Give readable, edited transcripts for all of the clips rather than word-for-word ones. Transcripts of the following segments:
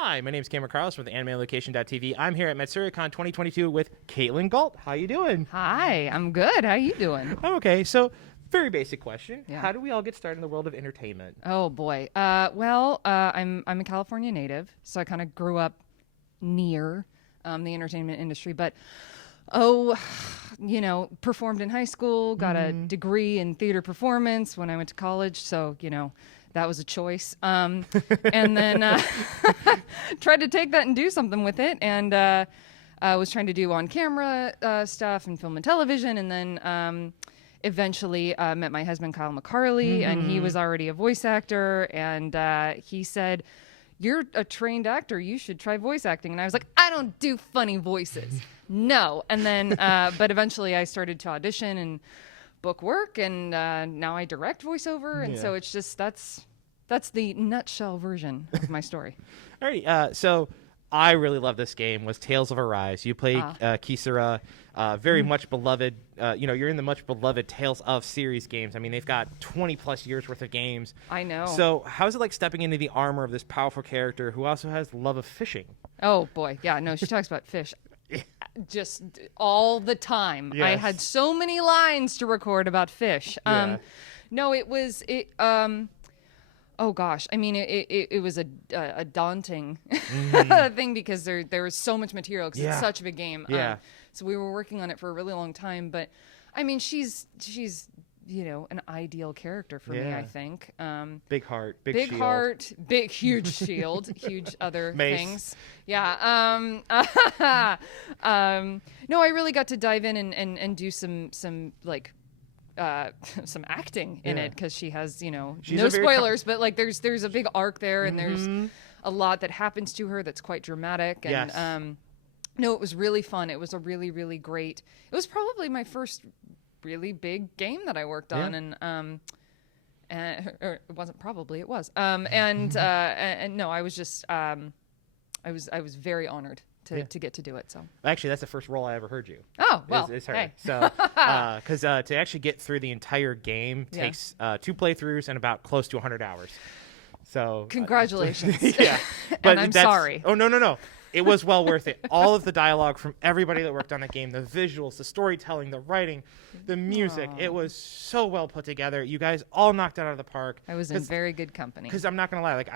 Hi, my name is Cameron Carlson with AnimeLocation.tv. I'm here at Matsuricon 2022 with Katelyn Gault. How you doing? Hi, I'm good. How you doing? I'm okay. So, very basic question. Yeah. How do we all get started in the world of entertainment? Oh boy. I'm a California native, so I kind of grew up near the entertainment industry. But performed in high school, got a degree in theater performance when I went to college. So that was a choice. And then tried to take that and do something with it. And I was trying to do on-camera stuff and film and television. And then eventually met my husband, Kyle McCarley, and he was already a voice actor. And he said, "You're a trained actor. You should try voice acting." And I was like, "I don't do funny voices." No. And then, but eventually I started to audition and book work, and now I direct voiceover. And so it's just, that's the nutshell version of my story. All right. So I really love this game. Was Tales of Arise. You play Kisara, very much beloved. You're in the much beloved Tales of series games. I mean, they've got 20 plus years worth of games. I know. So how is it like stepping into the armor of this powerful character who also has love of fishing? Oh boy. Yeah, no, she talks about fish just all the time. Yes. I had so many lines to record about fish. No, oh gosh, I mean, it was a daunting thing because there was so much material because it's such a big game. So we were working on it for a really long time. But I mean, she's an ideal character for me, I think. Big heart, big shield. Heart, big huge shield, huge other Mace. things. Yeah. No, I really got to dive in and do some like. Some acting in it because she has, no spoilers, but like there's a big arc there and there's a lot that happens to her that's quite dramatic. And no, it was really fun. It was a really, really great. It was probably my first really big game that I worked on, and or it wasn't probably, it was. And no, I was just I was very honored to get to do it. So actually, that's the first role I ever heard you. Oh, well, is her. hey. So because to actually get through the entire game takes 2 playthroughs and about close to 100 hours. So congratulations. But and I'm sorry. Oh no. It was well worth it. All of the dialogue from everybody that worked on the game, the visuals, the storytelling, the writing, the music, it was so well put together. You guys all knocked it out of the park. I was in very good company. Because I'm not going to lie, like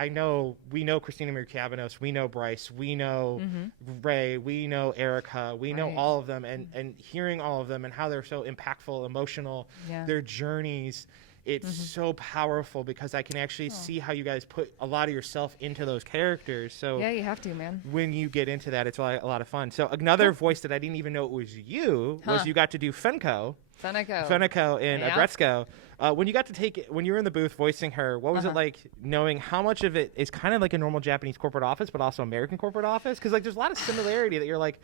we know Christina Mircabanos, we know Bryce, we know Ray, we know Erica, we know all of them, and hearing all of them and how they're so impactful, emotional, their journeys. It's so powerful because I can actually see how you guys put a lot of yourself into those characters. So yeah, you have to, man. When you get into that, it's a lot of fun. So another voice that I didn't even know it was you was you got to do Feneko in Agretzko. When you got to when you were in the booth voicing her, what was it like knowing how much of it is kind of like a normal Japanese corporate office, but also American corporate office? Because like there's a lot of similarity that you're like,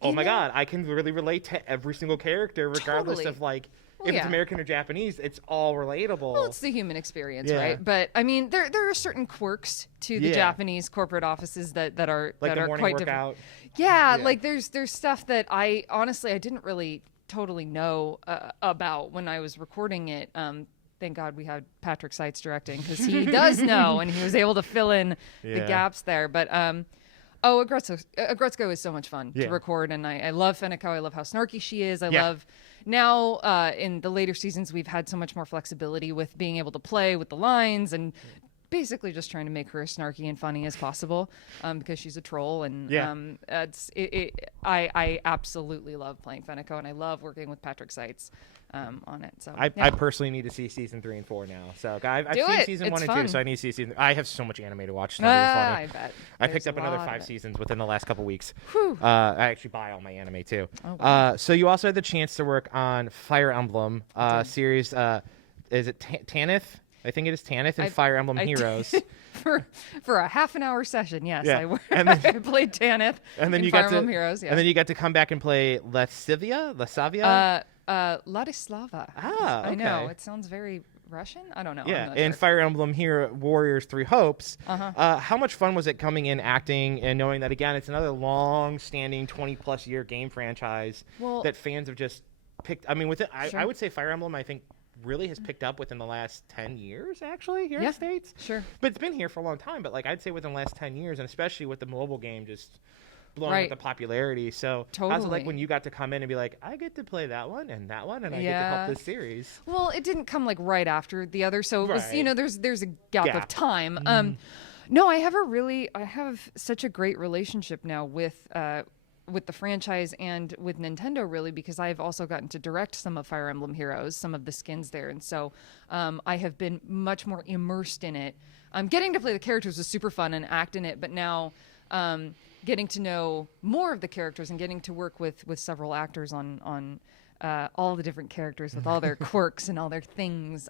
oh my God, I can really relate to every single character regardless of like, if it's American or Japanese, it's all relatable. Well, it's the human experience, right? But I mean, there are certain quirks to the Japanese corporate offices that are like that the are morning quite workout. different. Yeah, like there's stuff that I honestly didn't really totally know about when I was recording it. Thank God we had Patrick Seitz directing because he does know and he was able to fill in the gaps there. But Agretzko is so much fun to record, and I love Feneko. I love how snarky she is. I love now in the later seasons we've had so much more flexibility with being able to play with the lines and basically just trying to make her as snarky and funny as possible because she's a troll. And I absolutely love playing Feneko, and I love working with Patrick Seitz on it. So I personally need to see season 3 and 4 now. So I've seen season 1 and 2, so I need to see season. I have so much anime to watch. It's not really funny. I bet. I picked up another 5 seasons within the last couple weeks. I actually buy all my anime too. Oh, wow. So you also had the chance to work on Fire Emblem series. Is it Tanith? I think it is Tanith and Fire Emblem Heroes. For a half an hour session, yes. Yeah. I played Tanith and then in Fire Emblem Heroes. Yeah. And then you got to come back and play Lasavia? Ladislava. Ah, okay. I know. It sounds very Russian? I don't know. Yeah, in Fire Emblem Warriors 3 Hopes. How much fun was it coming in acting and knowing that, again, it's another long-standing 20-plus year game franchise that fans have just picked? I mean, I would say Fire Emblem, I think, really has picked up within the last 10 years, actually, here in the States. Sure. But it's been here for a long time. But, like, I'd say within the last 10 years, and especially with the mobile game just blowing up the popularity. So how's it like when you got to come in and be like, I get to play that one, and I get to help this series? Well, it didn't come, like, right after the other. So it was, you know, there's a gap of time. No, I have such a great relationship now with the franchise and with Nintendo, really, because I've also gotten to direct some of Fire Emblem Heroes, some of the skins there. And so I have been much more immersed in it. Getting to play the characters was super fun and act in it, but now getting to know more of the characters and getting to work with several actors on all the different characters with all their quirks and all their things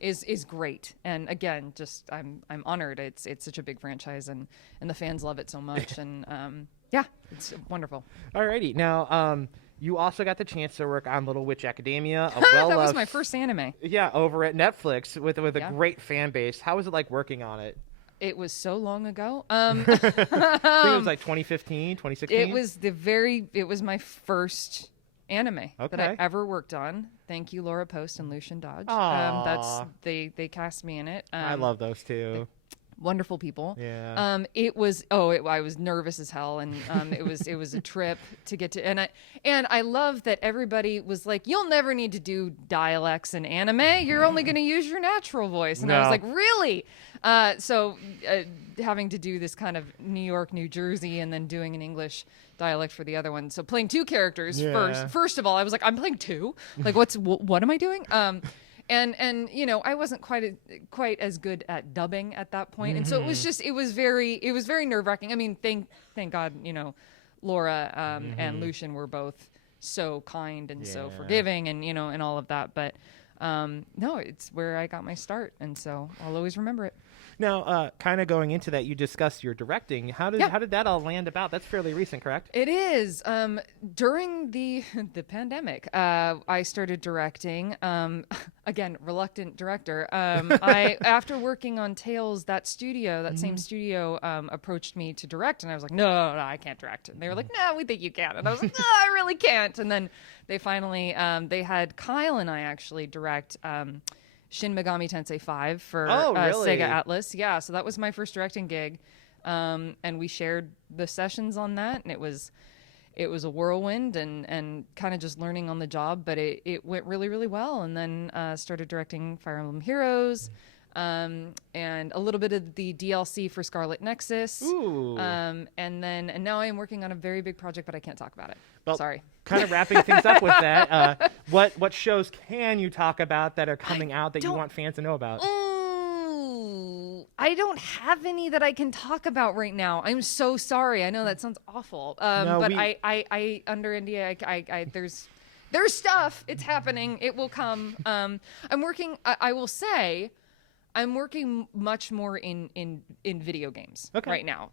is great. And again, just I'm honored. It's such a big franchise, and the fans love it so much. And yeah, it's wonderful. Alrighty, now you also got the chance to work on Little Witch Academia. That was my first anime. Yeah, over at Netflix with a great fan base. How was it like working on it? It was so long ago. I think it was like 2015, 2016. It was my first anime that I ever worked on. Thank you, Laura Post and Lucian Dodge. They cast me in it. I love those two. Wonderful people. Yeah. I was nervous as hell, and it was a trip to get to, and I love that everybody was like, you'll never need to do dialects in anime. You're only going to use your natural voice. And I was like, really? So having to do this kind of New York, New Jersey, and then doing an English dialect for the other one. So playing two characters first of all, I was like, I'm playing two? Like, what am I doing? And you know, I wasn't quite as good at dubbing at that point. And so it was very nerve-wracking. I mean, thank God, you know, Laura and Lucian were both so kind and so forgiving, and you know, and all of that. But no, it's where I got my start, and so I'll always remember it. Now, kind of going into that, you discussed your directing. How did that all land about? That's fairly recent, correct? It is. During the pandemic, I started directing. Again, reluctant director. After working on Tales, that same studio, approached me to direct, and I was like, no, I can't direct. And they were like, no, we think you can. And I was like, no, I really can't. And then they finally, they had Kyle and I actually direct Shin Megami Tensei 5 for really? Sega Atlas. Yeah, so that was my first directing gig. And we shared the sessions on that, and it was a whirlwind and kind of just learning on the job, but it went really, really well. And then started directing Fire Emblem Heroes, and a little bit of the DLC for Scarlet Nexus. Ooh. And now I am working on a very big project, but I can't talk about it. Well, sorry. Kind of wrapping things up with that, what shows can you talk about that are coming out that you want fans to know about? Ooh, I don't have any that I can talk about right now. I'm so sorry. I know that sounds awful. I under NDA, there's stuff. It's happening. It will come. I'm working. I will say, I'm working much more in video games right now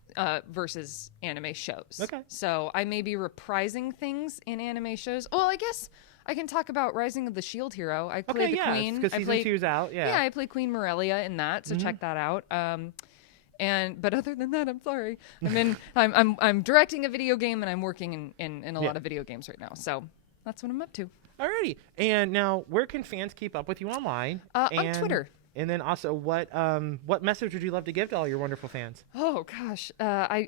versus anime shows. Okay. So I may be reprising things in anime shows. Well, I guess I can talk about Rising of the Shield Hero. I play the Queen. Because season 2's out. Yeah. Yeah, I play Queen Morelia in that, so check that out. But other than that, I'm sorry. I'm directing a video game, and I'm working in a lot of video games right now. So that's what I'm up to. Alrighty. And now, where can fans keep up with you online? On Twitter. And then also, what message would you love to give to all your wonderful fans? Oh gosh, I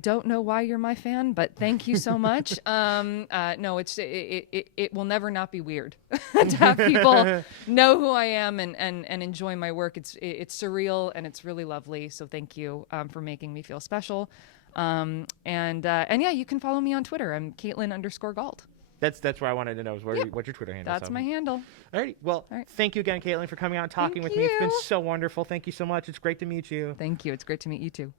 don't know why you're my fan, but thank you so much. No, it will never not be weird to have people know who I am and enjoy my work. It's surreal and it's really lovely. So thank you for making me feel special. And yeah, you can follow me on Twitter. I'm Katelyn_Gault. That's what I wanted to know is what's your Twitter handle. That's my handle. All right. Well, thank you again, Katelyn, for coming out and talking with me. It's been so wonderful. Thank you so much. It's great to meet you. Thank you. It's great to meet you too.